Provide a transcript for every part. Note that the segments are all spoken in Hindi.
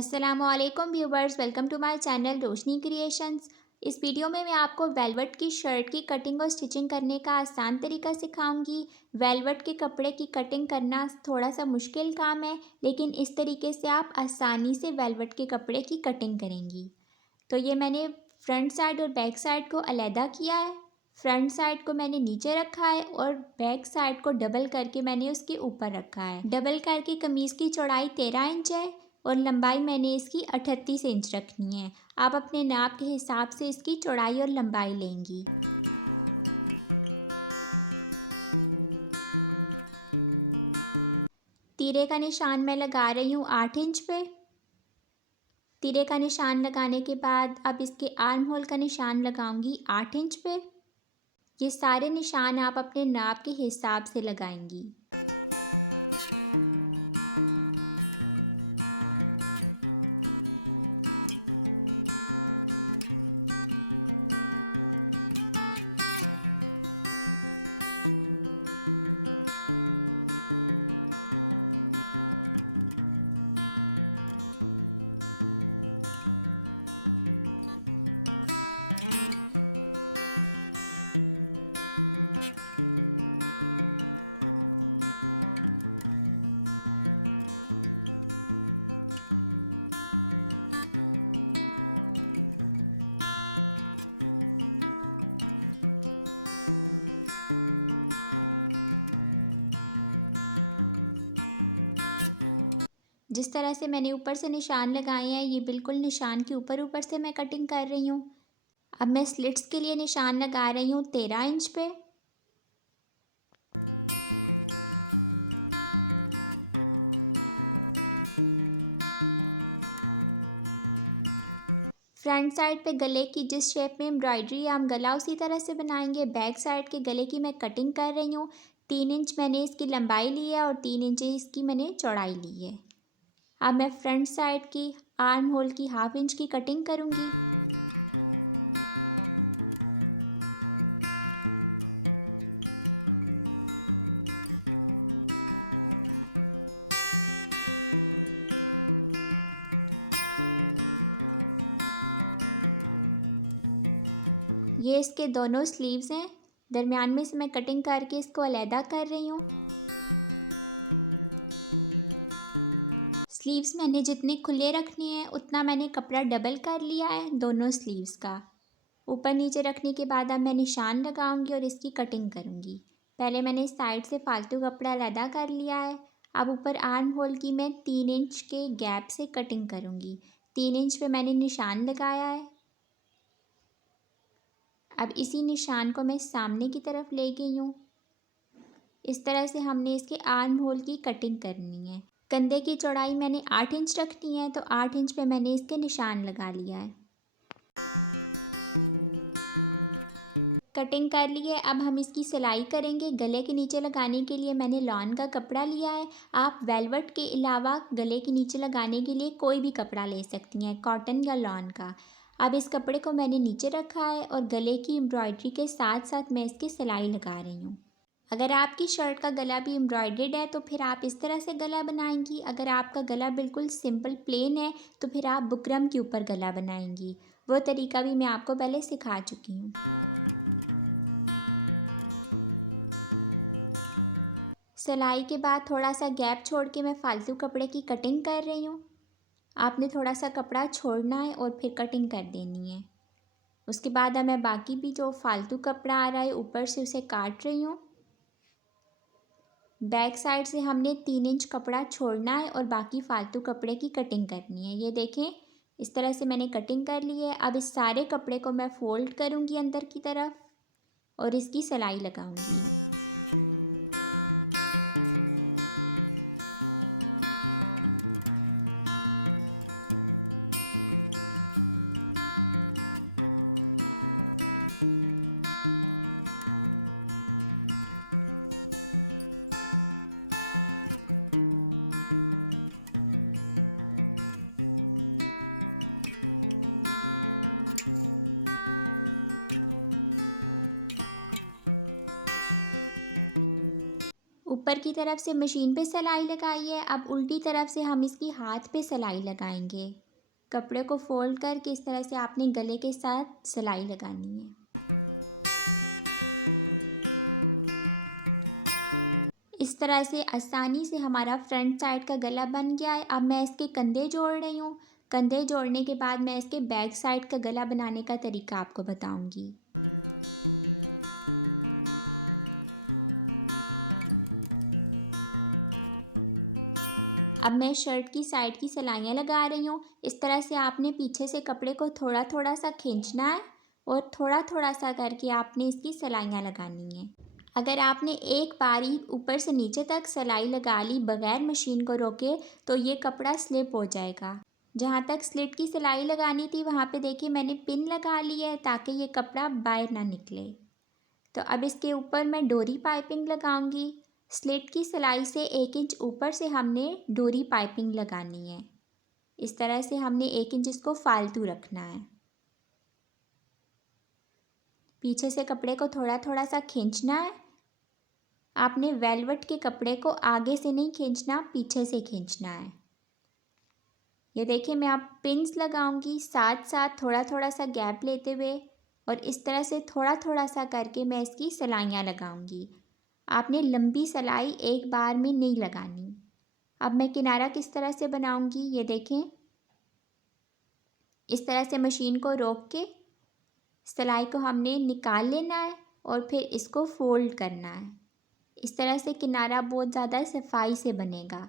अस्सलामुअलैकुम viewers, welcome to my channel Roshni creations. इस वीडियो में मैं आपको वेलवेट की शर्ट की कटिंग और स्टिचिंग करने का आसान तरीका सिखाऊंगी। वेलवेट के कपड़े की कटिंग करना थोड़ा सा मुश्किल काम है, लेकिन इस तरीके से आप आसानी से वेलवेट के कपड़े की कटिंग करेंगी। तो ये मैंने फ्रंट साइड और बैक साइड को अलहदा किया है। फ्रंट साइड को मैंने नीचे रखा है और बैक साइड को डबल करके मैंने उसके ऊपर रखा है। डबल करके कमीज़ की चौड़ाई 13 इंच है और लंबाई मैंने इसकी 38 इंच रखनी है। आप अपने नाप के हिसाब से इसकी चौड़ाई और लंबाई लेंगी। तीरे का निशान मैं लगा रही हूँ 8 इंच पे। तीरे का निशान लगाने के बाद अब इसके आर्म होल का निशान लगाऊंगी 8 इंच पे। ये सारे निशान आप अपने नाप के हिसाब से लगाएंगी। जिस तरह से मैंने ऊपर से निशान लगाए हैं, ये बिल्कुल निशान के ऊपर ऊपर से मैं कटिंग कर रही हूँ। अब मैं स्लिट्स के लिए निशान लगा रही हूँ 13 इंच पे। फ्रंट साइड पे गले की जिस शेप में एम्ब्रॉयडरी है, हम गला उसी तरह से बनाएंगे। बैक साइड के गले की मैं कटिंग कर रही हूँ। 3 इंच मैंने इसकी लंबाई ली है और 3 इंच इसकी मैंने चौड़ाई ली है। अब मैं फ्रंट साइड की आर्म होल की हाफ इंच की कटिंग करूँगी। ये इसके दोनों स्लीव्स हैं। दरमियान में से मैं कटिंग करके इसको अलहदा कर रही हूँ। स्लीव्स मैंने जितने खुले रखने हैं उतना मैंने कपड़ा डबल कर लिया है दोनों स्लीव्स का। ऊपर नीचे रखने के बाद अब मैं निशान लगाऊंगी और इसकी कटिंग करूंगी। पहले मैंने साइड से फालतू कपड़ा अलहदा कर लिया है। अब ऊपर आर्म होल की मैं 3 इंच के गैप से कटिंग करूंगी। 3 इंच पे मैंने निशान लगाया है। अब इसी निशान को मैं सामने की तरफ ले गई हूँ। इस तरह से हमने इसके आर्म होल की कटिंग करनी है। कंधे की चौड़ाई मैंने 8 इंच रखनी है, तो 8 इंच पे मैंने इसके निशान लगा लिया है। कटिंग कर ली है। अब हम इसकी सिलाई करेंगे। गले के नीचे लगाने के लिए मैंने लॉन का कपड़ा लिया है। आप वेलवेट के अलावा गले के नीचे लगाने के लिए कोई भी कपड़ा ले सकती हैं, कॉटन या लॉन का। अब इस कपड़े को मैंने नीचे रखा है और गले की एम्ब्रॉयडरी के साथ साथ मैं इसकी सिलाई लगा रही हूँ। अगर आपकी शर्ट का गला भी एम्ब्रॉयडर्ड है तो फिर आप इस तरह से गला बनाएंगी। अगर आपका गला बिल्कुल सिंपल प्लेन है तो फिर आप बुकरम के ऊपर गला बनाएंगी। वो तरीका भी मैं आपको पहले सिखा चुकी हूँ। सिलाई के बाद थोड़ा सा गैप छोड़ के मैं फालतू कपड़े की कटिंग कर रही हूँ। आपने थोड़ा सा कपड़ा छोड़ना है और फिर कटिंग कर देनी है। उसके बाद अब मैं बाकी भी जो फालतू कपड़ा आ रहा है ऊपर से उसे काट रही हूँ। बैक साइड से हमने 3 इंच कपड़ा छोड़ना है और बाकी फालतू कपड़े की कटिंग करनी है। ये देखें, इस तरह से मैंने कटिंग कर ली है। अब इस सारे कपड़े को मैं फोल्ड करूँगी अंदर की तरफ और इसकी सिलाई लगाऊंगी। ऊपर की तरफ से मशीन पे सिलाई लगाई है, अब उल्टी तरफ से हम इसकी हाथ पे सिलाई लगाएंगे। कपड़े को फोल्ड करके इस तरह से आपने गले के साथ सिलाई लगानी है। इस तरह से आसानी से हमारा फ्रंट साइड का गला बन गया है। अब मैं इसके कंधे जोड़ रही हूँ। कंधे जोड़ने के बाद मैं इसके बैक साइड का गला बनाने का तरीका आपको बताऊंगी। अब मैं शर्ट की साइड की सिलाइयाँ लगा रही हूँ। इस तरह से आपने पीछे से कपड़े को थोड़ा थोड़ा सा खींचना है और थोड़ा थोड़ा सा करके आपने इसकी सिलाइयाँ लगानी है। अगर आपने एक बार ही ऊपर से नीचे तक सिलाई लगा ली बगैर मशीन को रोके तो ये कपड़ा स्लिप हो जाएगा। जहाँ तक स्लिट की सिलाई लगानी थी वहाँ पे देखिए मैंने पिन लगा ली है ताकि ये कपड़ा बाहर ना निकले। तो अब इसके ऊपर मैं डोरी पाइपिंग लगाऊंगी। स्लिट की सिलाई से 1 इंच ऊपर से हमने डोरी पाइपिंग लगानी है। इस तरह से हमने 1 इंच इसको फालतू रखना है। पीछे से कपड़े को थोड़ा थोड़ा सा खींचना है। आपने वेलवेट के कपड़े को आगे से नहीं खींचना, पीछे से खींचना है। ये देखिए मैं अब पिन्स लगाऊंगी साथ साथ थोड़ा थोड़ा सा गैप लेते हुए और इस तरह से थोड़ा थोड़ा सा करके मैं इसकी सिलाइयाँ लगाऊंगी। आपने लंबी सिलाई एक बार में नहीं लगानी। अब मैं किनारा किस तरह से बनाऊंगी ये देखें। इस तरह से मशीन को रोक के सिलाई को हमने निकाल लेना है और फिर इसको फोल्ड करना है। इस तरह से किनारा बहुत ज़्यादा सफाई से बनेगा।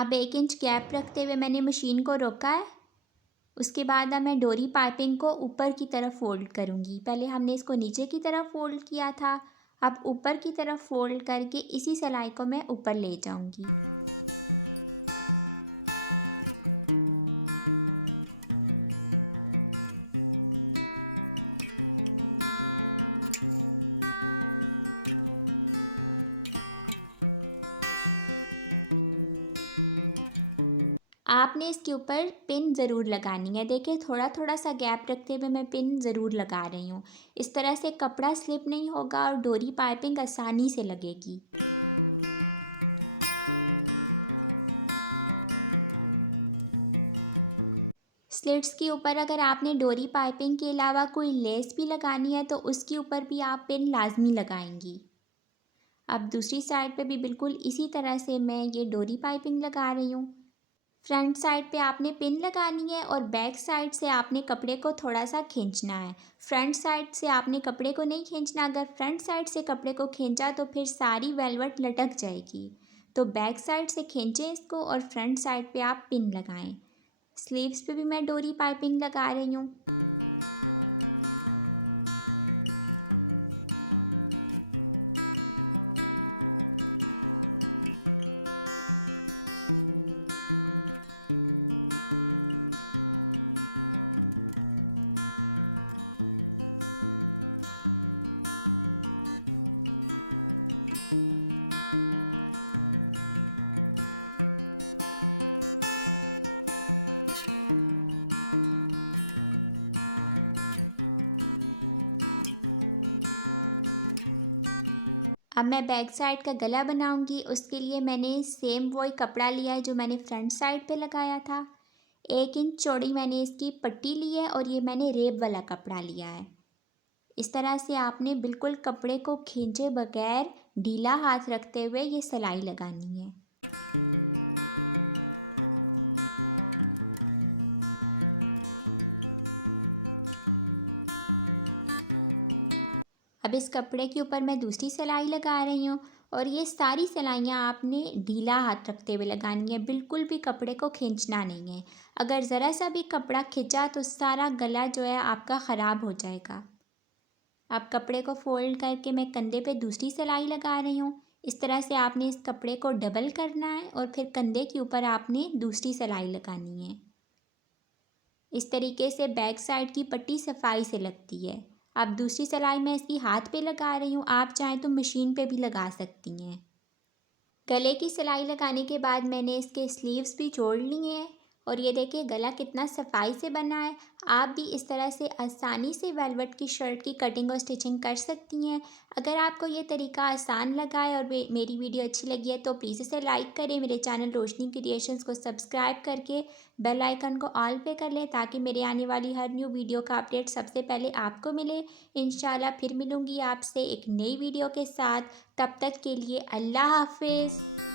अब 1 इंच गैप रखते हुए मैंने मशीन को रोका है। उसके बाद अब मैं डोरी पाइपिंग को ऊपर की तरफ फोल्ड करूँगी। पहले हमने इसको नीचे की तरफ फोल्ड किया था, अब ऊपर की तरफ फोल्ड करके इसी सिलाई को मैं ऊपर ले जाऊँगी। आपने इसके ऊपर पिन ज़रूर लगानी है। देखिए थोड़ा थोड़ा सा गैप रखते हुए मैं पिन ज़रूर लगा रही हूँ। इस तरह से कपड़ा स्लिप नहीं होगा और डोरी पाइपिंग आसानी से लगेगी। स्लिट्स के ऊपर अगर आपने डोरी पाइपिंग के अलावा कोई लेस भी लगानी है तो उसके ऊपर भी आप पिन लाजमी लगाएंगी। अब दूसरी साइड पे भी बिल्कुल इसी तरह से मैं ये डोरी पाइपिंग लगा रही हूँ। फ्रंट साइड पे आपने पिन लगानी है और बैक साइड से आपने कपड़े को थोड़ा सा खींचना है। फ्रंट साइड से आपने कपड़े को नहीं खींचना। अगर फ्रंट साइड से कपड़े को खींचा तो फिर सारी वेलवेट लटक जाएगी। तो बैक साइड से खींचें इसको और फ्रंट साइड पे आप पिन लगाएं। स्लीव्स पे भी मैं डोरी पाइपिंग लगा रही हूँ। अब मैं बैक साइड का गला बनाऊंगी। उसके लिए मैंने सेम वही कपड़ा लिया है जो मैंने फ्रंट साइड पे लगाया था। 1 इंच चौड़ी मैंने इसकी पट्टी ली है और ये मैंने रेब वाला कपड़ा लिया है। इस तरह से आपने बिल्कुल कपड़े को खींचे बगैर ढीला हाथ रखते हुए ये सिलाई लगानी है। अब इस कपड़े के ऊपर मैं दूसरी सिलाई लगा रही हूँ और ये सारी सिलाइयाँ आपने ढीला हाथ रखते हुए लगानी है। बिल्कुल भी कपड़े को खींचना नहीं है। अगर ज़रा सा भी कपड़ा खिंचा तो सारा गला जो है आपका ख़राब हो जाएगा। अब कपड़े को फोल्ड करके मैं कंधे पे दूसरी सिलाई लगा रही हूँ। इस तरह से आपने इस कपड़े को डबल करना है और फिर कंधे के ऊपर आपने दूसरी सिलाई लगानी है। इस तरीके से बैक साइड की पट्टी सफाई से लगती है। अब दूसरी सिलाई मैं इसकी हाथ पे लगा रही हूँ, आप चाहें तो मशीन पे भी लगा सकती हैं। गले की सिलाई लगाने के बाद मैंने इसके स्लीव्स भी जोड़ लिए हैं और ये देखिए गला कितना सफाई से बना है। आप भी इस तरह से आसानी से वेलवेट की शर्ट की कटिंग और स्टिचिंग कर सकती हैं। अगर आपको ये तरीका आसान लगा है और मेरी वीडियो अच्छी लगी है तो प्लीज़ इसे लाइक करें, मेरे चैनल रोशनी क्रिएशंस को सब्सक्राइब करके बेल आइकन को ऑल पे कर लें ताकि मेरे आने वाली हर न्यू वीडियो का अपडेट सबसे पहले आपको मिले। इंशाल्लाह फिर मिलूँगी आपसे एक नई वीडियो के साथ। तब तक के लिए अल्लाह हाफ़िज़।